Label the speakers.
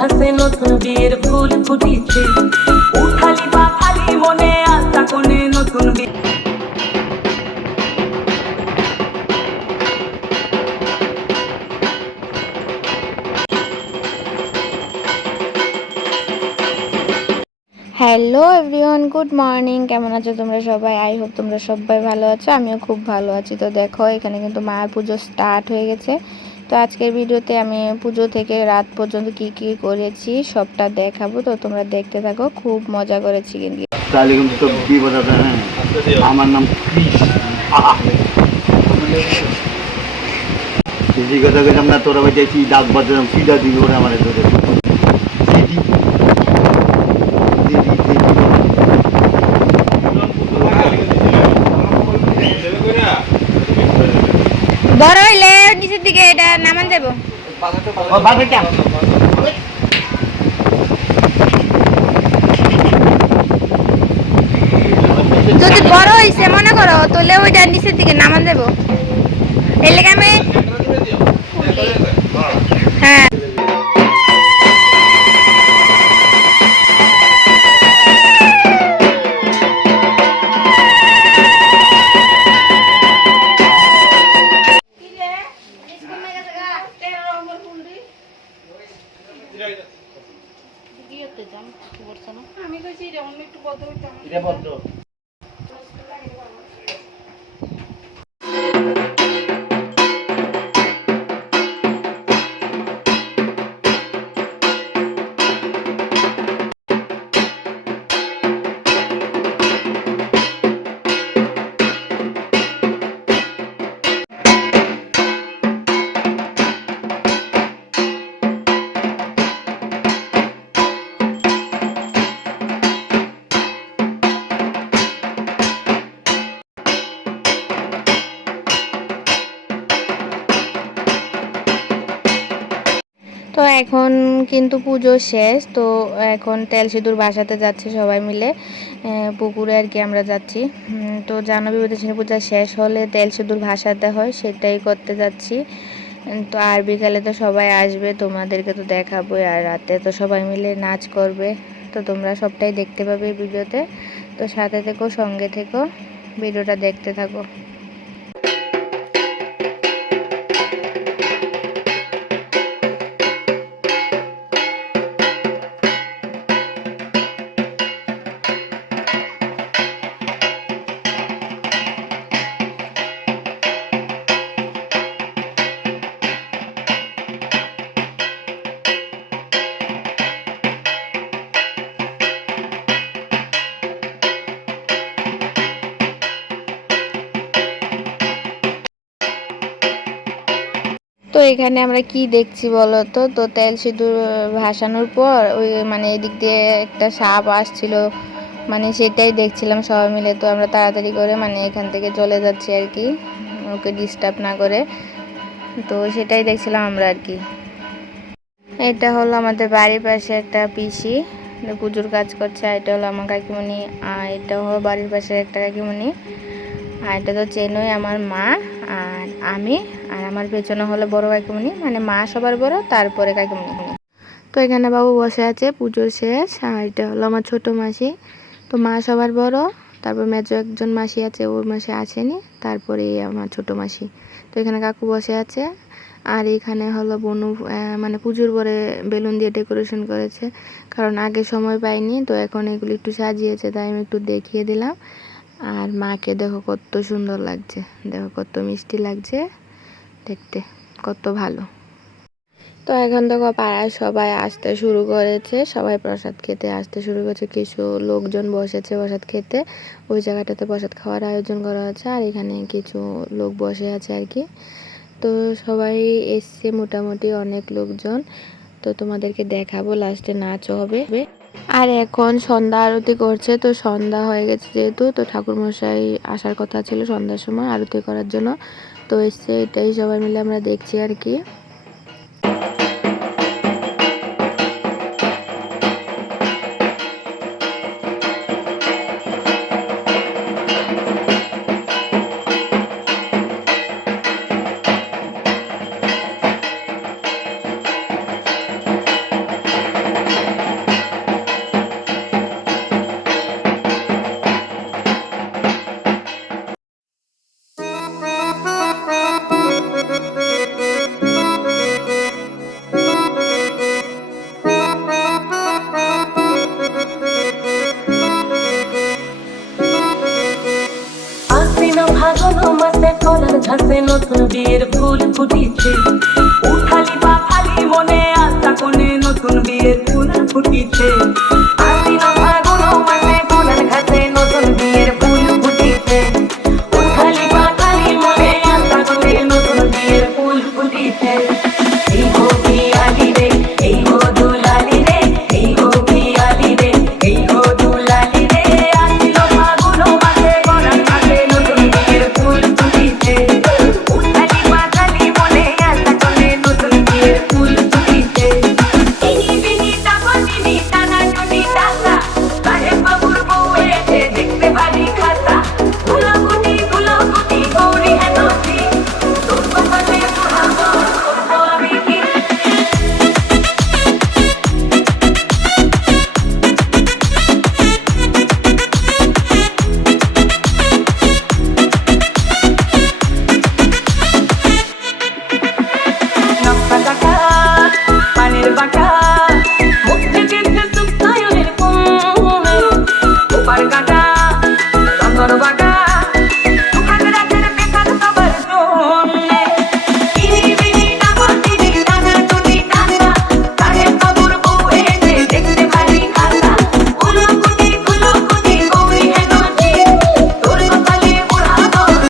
Speaker 1: ঝাঁসে নতুন বিয়ের ফুল ফুটিছে। উঠালি পাখালি মনে আশা কোণে নতুন বিয়ে
Speaker 2: হ্যালো এভরিওয়ান গুড মর্নিং কেমন আছো তোমরা সবাই? আই হোপ তোমরা সবাই ভালো আছো। আমিও খুব ভালো আছি। তো দেখো, এখানে কিন্তু মায়ের পুজো স্টার্ট হয়ে গেছে। তো আজকের ভিডিওতে আমি পুজো থেকে রাত পর্যন্ত কি কি করেছি সবটা দেখাবো। তো তোমরা দেখতে থাকো, খুব মজা করেছি কিন্তু।
Speaker 3: আমার নাম জিজ্ঞাসা করলাম না, তোরা যাইছি ডাক বাজালাম সিধা দিবি ওরা আমার ধরে সিটি সিটি সিটি
Speaker 2: বড় হইলে নিচের দিকে এটা
Speaker 3: বাবাটা
Speaker 2: যদি বড় হয়েছে মনে করো তাহলে ওইটা নিচের দিকে নামান দেবো। এর লেগে আমি হ্যাঁ।
Speaker 3: এটা বদ্ধ
Speaker 2: তো এখন কিন্তু পুজো শেষ, তো এখন তেল সিঁদুর বাসাতে যাচ্ছে সবাই মিলে। পুকুরে আর কি আমরা যাচ্ছি। তো জানো বিভূতিষ্ণী পূজা শেষ হলে তেল সিঁদুর ভাসাতে হয়, সেটাই করতে যাচ্ছি। তো আর বিকালে তো সবাই আসবে, তোমাদেরকে তো দেখাবো, আর রাতে তো সবাই মিলে নাচ করবে। তো তোমরা সবটাই দেখতে পাবে ভিডিওতে। তো সাথে থেকো, সঙ্গে থেকো, ভিডিওটা দেখতে থাকো। তো এখানে আমরা কি দেখছি বলো তো তো তেল সিঁদুর ভাসানোর পর ওই মানে এদিক দিয়ে একটা সাপ আসছিল। মানে সেটাই দেখছিলাম সবাই মিলে। তো আমরা তাড়াতাড়ি করে মানে এখান থেকে চলে যাচ্ছি আর কি, ওকে ডিস্টার্ব না করে। তো সেটাই দেখছিলাম আমরা আর কি। এটা হলো আমাদের বাড়ির পাশে একটা পিসি পুজোর কাজ করছে, আর এটা হলো আমার কাকিমণি, আর এটা হলো বাড়ির পাশে একটা কাকিমণি, আর এটা তো চেনই আমার মা। আর আমি আর আমার পেছনে হলো বড় কাকিমণি মানে মা সবার বড়, তারপরে কাকিমণি তো এখানে বাবু বসে আছে, পুজোর শেষ, আর এটা হলো আমার ছোট মাসি। তো মা সবার বড়, তারপর মেজো একজন মাসি আছে, ওর মাসে আসেনি, তারপরে আমার ছোট মাসি। তো এখানে কাকু বসে আছে, আর এখানে হলো বনু মানে পুজোর পরে বেলুন দিয়ে ডেকোরেশন করেছে। কারণ আগে সময় পাইনি, তো এখন এগুলো একটু সাজিয়েছে, তাই আমি একটু দেখিয়ে দিলাম। আর মাকে দেখো কত সুন্দর লাগছে। দেখো কত মিষ্টি লাগছে। দেখতে কত ভালো। তো এখন দেখো পাড়ায় সবাই আসতে শুরু করেছে। সবাই প্রসাদ খেতে আসতে শুরু করেছে। কিছু লোকজন বসেছে প্রসাদ খেতে। ওই জায়গাটাতে প্রসাদ খাওয়ার আয়োজন করা হচ্ছে। আর এখানে কিছু লোক বসে আছে আর কি। তো সবাই এসছে মোটামুটি অনেক লোকজন। তো তোমাদেরকে দেখাবো, লাস্টে নাচও হবে। আর এখন সন্ধ্যা আরতি করছে, তো সন্ধ্যা হয়ে গেছে যেহেতু, তো ঠাকুরমশাই আসার কথা ছিল সন্ধ্যার সময় আরতি করার জন্য। তো এসছে এটাই সবাই মিলে আমরা দেখছি আর কি।
Speaker 1: ঘাসে নতুন বিয়ের ফুল ফুটিছে। উঠালি বা খালি মনে আশা কোনে নতুন বিয়ের ফুল ফুটিছে।